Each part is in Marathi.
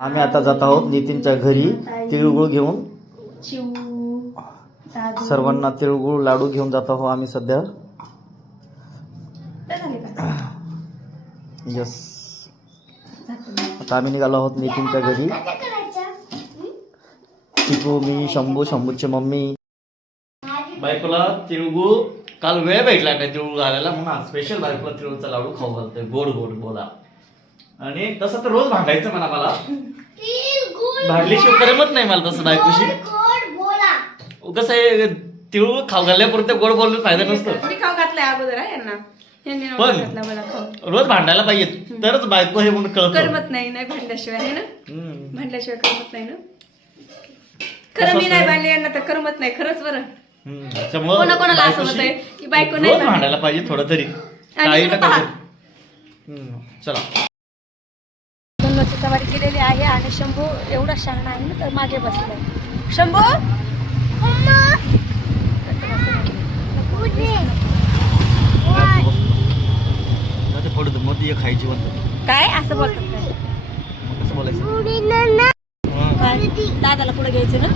आम्ही आता जात आहोत नितीनच्या घरी तिळगुळ घेऊन. सर्वांना तिळगुळ लाडू घेऊन जात आहोत आम्ही सध्या. यस, आता आम्ही निघालो आहोत नितीनच्या घरी. चिकू, मी, शंभूची मम्मी. बायकोला तिळगुळ काल वेळ भेटला काय तिळगुळ घालायला, म्हणून स्पेशल बायकोला तिळगुळचा लाडू खाऊ घालतोय. गोड गोड बोला. आणि तसं तर रोज भांडायचं म्हणा, मला भांडल्याशिवाय करमत नाही मला तसं बायकोशी. कसं आहे, तिळगुळ खाऊ घालल्यापुरते गोड बोलून फायदा नसतो. पण रोज भांडायला पाहिजे तरच बायको हे म्हणून करमत नाही. नाही भांडल्याशिवाय आहे ना, भांडल्याशिवाय करमत नाही ना. खरं मी नाही भांडले यांना तर करमत नाही. खरंच बरं. कोणाकोणाला असं होतंय की बायको नाही भांडायला पाहिजे थोडं तरी. काही नका. चला, धन्वाची सवारी केलेली आहे आणि शंभू एवढा शहाणा आहे ना, तर मागे बसलाय. शंभू मध्ये खायची काय असं बोलतात काय? कसं बोलायचं? दादाला पुढे घ्यायचं ना.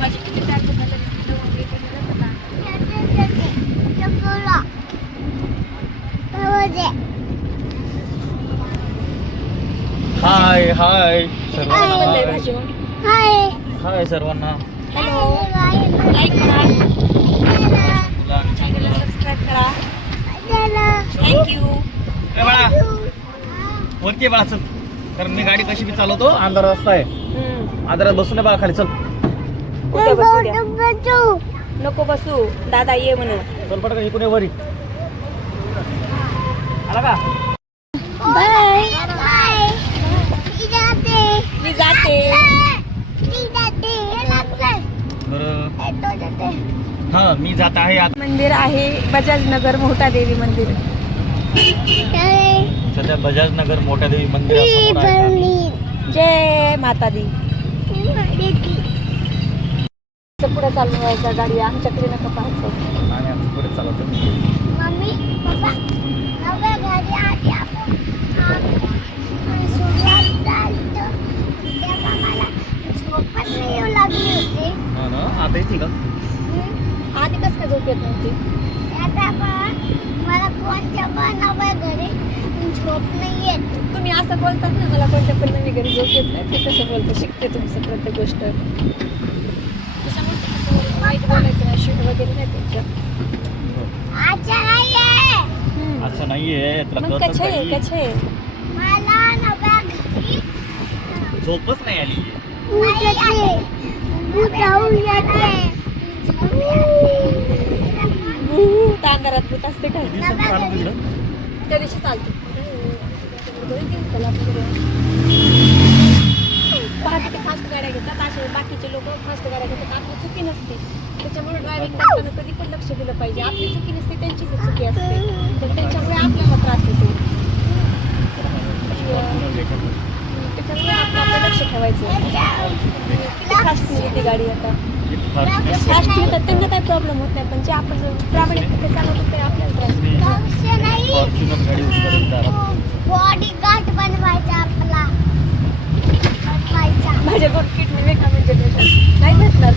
माझी किती हाय हाय सर्वांना. हाय हाय सर्वांना. हॅलो, लाईक करा, चॅनलला सबस्क्राईब करा. थँक्यू. बाळा वरती बाळा, चल. कारण मी गाडी कशी बी चालवतो, अंधार रस्ता आहे. अंधारात बसू नये बाळा, खाली चल. नको बसू, दादा ये म्हणून. चल पटकन इकडे वरी आला का. बाय. मी जाते. हा, मी जात आहे. मंदिर आहे बजाज नगर मोठा देवी मंदिर. सध्या बजाज नगर मोठ्या देवी मंदिर. जय माता दी. पुढे चालू व्हायचा गाडी, आमच्याकडे नका पाहायचं. आणि आम्ही पुढे चालवतो. आता येते का? आधी कस काय झोप येत नव्हती? मला कोणत्या पण घरी झोप नाही येत. तुम्ही असं बोलतात ना, मला कोणत्या पण नवी घरी झोप येत नाही, ते तसं बोलतं. शिकते तुमचं प्रत्येक गोष्ट. वाईट बोलायचं नाही, शूट वगैरे नाही तुमच्या. असं नाहीये. मग कछे मला नव्या घरी झोपच नाही आली. अंधारात भूत असते काय? त्या दिवशी चालते पहाटे फास्ट गाड्या घेतात. असे बाकीचे लोक फास्ट गाड्या घेतात. आपली चुकी नसते, त्याच्यामुळे ड्रायव्हिंग करताना कधी पण लक्ष दिलं पाहिजे. आपली चुकी नसते, त्यांची चुकी असते, तर त्याच्यामुळे आपल्याला त्रास होतो. त्याच्यामुळे आपलं लक्ष ठेवायचं. किती फास्ट नेली ती गाडी आता. फास्ट नेतात त्यांना काही प्रॉब्लेम होत नाही, पण जे आपण प्रामाणिकपणे चालवतो ते आपल्याला त्रास बॉडी गार्ड बनवायचा आपला. माझ्या गोड किडनी वेगळा म्हणजे नाही भेटणार.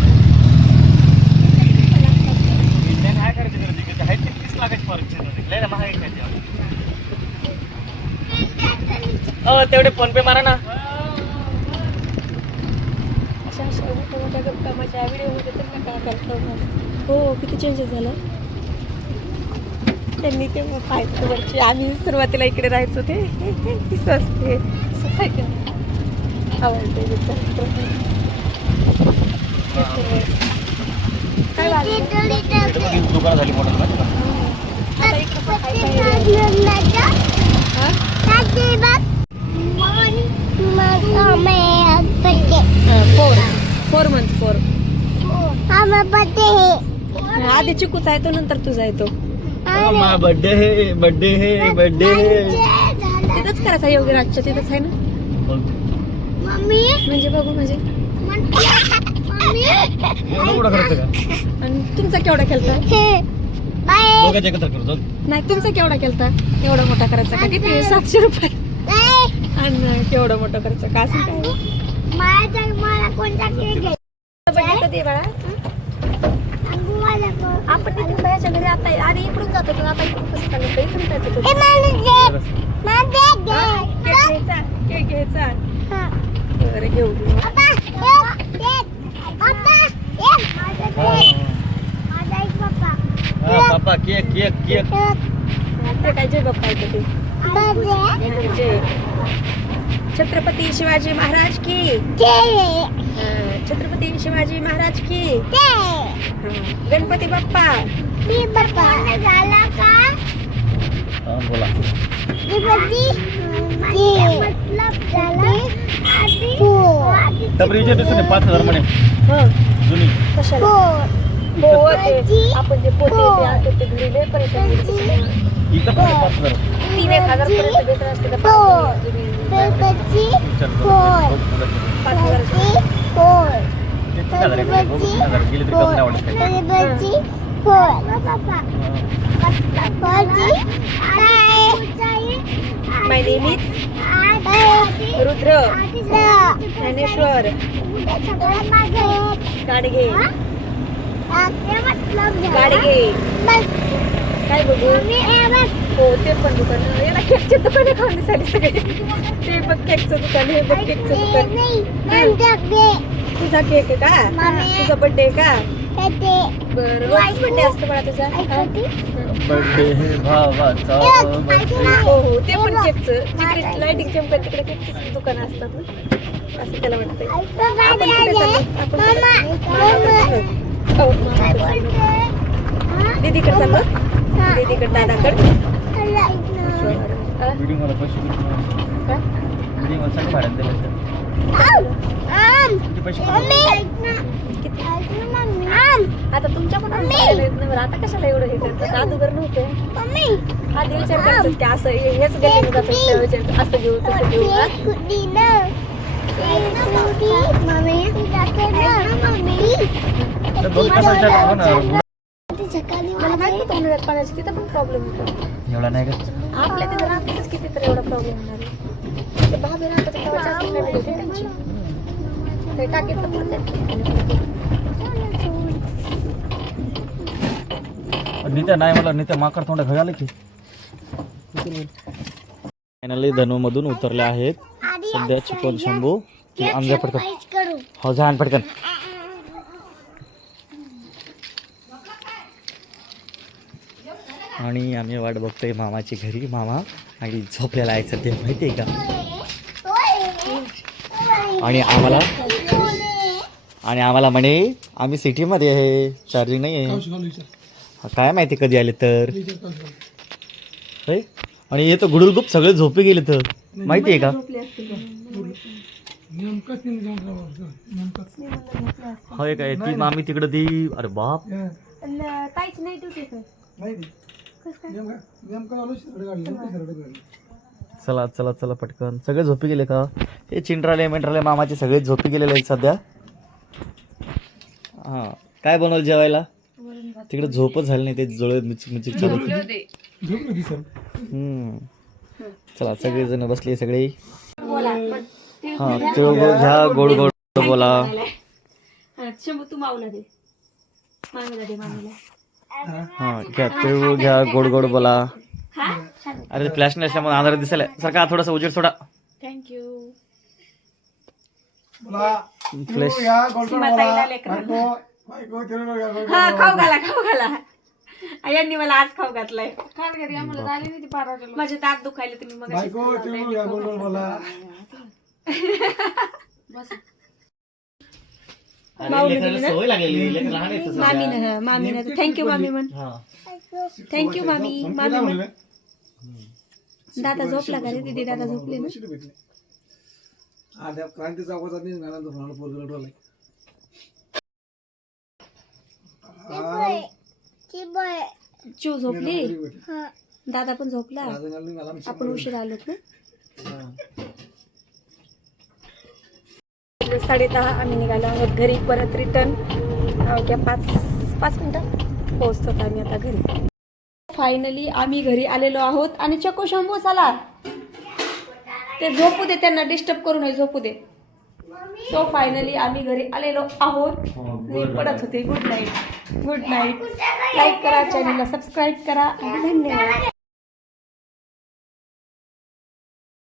तेवढे फोन पे मारा ना. अशा मोठ्या मोठ्या गप्पा माझ्या व्हिडिओमध्ये त्यांना काय करतो. हो, किती चेंजेस झालं. त्यांनी तेव्हा पाहिजे वरची, आम्ही सुरुवातीला इकडे राहायचो ते असते सोसायटी आवडते. काय दुकान झाली मोठं. फोर आधी चिकूचा आहे तो, नंतर तुझा आहे तो. बर्थडे है, बर्थडे है, बर्थडे है. तिथंच करायचा योगीराजच्या तिथंच आहे ना. म्हणजे बघू म्हणजे. एवढं करायचं का? आणि तुमचा केवढा खेळता? दोघांचे एकत्र करू जाऊ. नाही तुमचा केवढा केलता एवढा मोठा करायचा का किती 700 रुपये आणि केवढा मोठा करायचा का असं काय मला कोणता केक घ्यायचा बर्थडे कधी आहे बाळा आपण तिथे बायाच्या घरी आता आधी इकडून जातो पण आता इकडून कसं चाललं इकडून जायचं केक घ्यायचा बरं घेऊ पापा केक केक केक ते काय जय बाप्पा आहे ते छत्रपती शिवाजी महाराज की छत्रपती शिवाजी महाराज की गणपती बाप्पा झाला का बोला मतलब टपरीचे दिसून 5000 म्हणे जुनी कशाला आपण जे पोते आणतो ते घरी लय परेशान इथं पण 5000 3,000 पर्यंत भेटत असते का 5,000 गेले तरी कमी आवडत माय नेम इज रुद्र ज्ञानेश्वर गाडगे गाडगे काय बघू हो ते पण दुकान याला केकचे दुकान खाण्यासाठी सगळे ते बघ केकचं दुकान हे बघ केकचं दुकान तुझा केक आहे का तुझा बर्थडे आहे का बरं रोज बर्थडे असतो मला तुझा बर्थडे भावाचा हो हो ते पण केकचं जिकडे लाइटिंग चमकत तिकडे केकचं दुकान असतात ना असं त्याला वाटतंय आपण कुठे चाललो दीदीकडे चाललो दीदीकडे दादाकडे बिल्डिंग वाला पैसे बिल्डिंग वाला सांग भाड्यात दिलं आता तुमच्या पण आता कशाला एवढं हे करतात अगोदर नव्हते आधी विचार करायचं की असं हेच गेले असं घेऊ तसं घेऊ मला माहित होतं उन्हाळ्यात पाण्याची तिथं पण प्रॉब्लेम होतो एवढा नाही का आपल्या तिथं राहतेच किती तर एवढा प्रॉब्लेम होणार ते भाभी राहतात तेव्हा जास्त फॅमिली होती त्यांची ते टाकीतलं पडतात नित्या नाही मला नित्या माकड थोडं घरी आलं की फायनली धनुमधून उतरले आहेत सध्या चिकन शंभू अंजा पटकन हो जा आण पटकन आणि आम्ही वाट बघतोय मामाची घरी मामा आणि झोपलेला आहे सध्या माहिती आहे का आणि आम्हाला म्हणे आम्ही सिटीमध्ये आहे चार्जिंग नाही आहे काय माहिती कधी आले तर होय आणि हे तर गुडुलगुप सगळे झोपे गेले तर माहिती आहे का होय काय ती मामी तिकडं ती अरे बाप काहीच नाही चला चला चला पटकन सगळे झोपी गेले का हे चिंट्राले मेंट्राले मामाचे सगळे झोपी गेलेले आहेत सध्या हां काय बनवलं जेवायला तिकडे झोपच झाली नाही ते जोळे मिचिक चालू चला सगळेजण बसले सगळे हां तिळगुळ घ्या गोड गोड बोला शंभू तू माऊला दे मामीला दे मामीला हां घ्या तिळगुळ घ्या गोड गोड बोला अरे फ्लॅश नाही असल्यामुळे अंधारात दिसायला सारखा थोडासा उजेड सोडा थँक्यू फ्लॅश हा खाऊ घाला यांनी मला आज खाऊ घातलाय माझे दात दुखायले तुम्ही मामीनं थँक्यू मामी म्हण थँक्यू मामी म्हण दादा झोपला का रे दीदी दादा झोपले ना चिव झोपली दादा पण झोपला आपण उशीर आलोत ना 10:30 आम्ही निघालो आहोत घरी परत रिटर्न अवघ्या 5 मिनिटात पोहोचतो आम्ही आता घरी फायनली आम्ही घरी आलेलो आहोत आणि चको शंभू चला ते झोपू दे, त्यांना डिस्टर्ब करू नये, झोपू दे. सो फायनली आम्ही घरी आलेलो आहोत. मी पडत होते. Good night, good night. Like करा, चॅनलला सबस्क्राईब करा आणि धन्यवाद.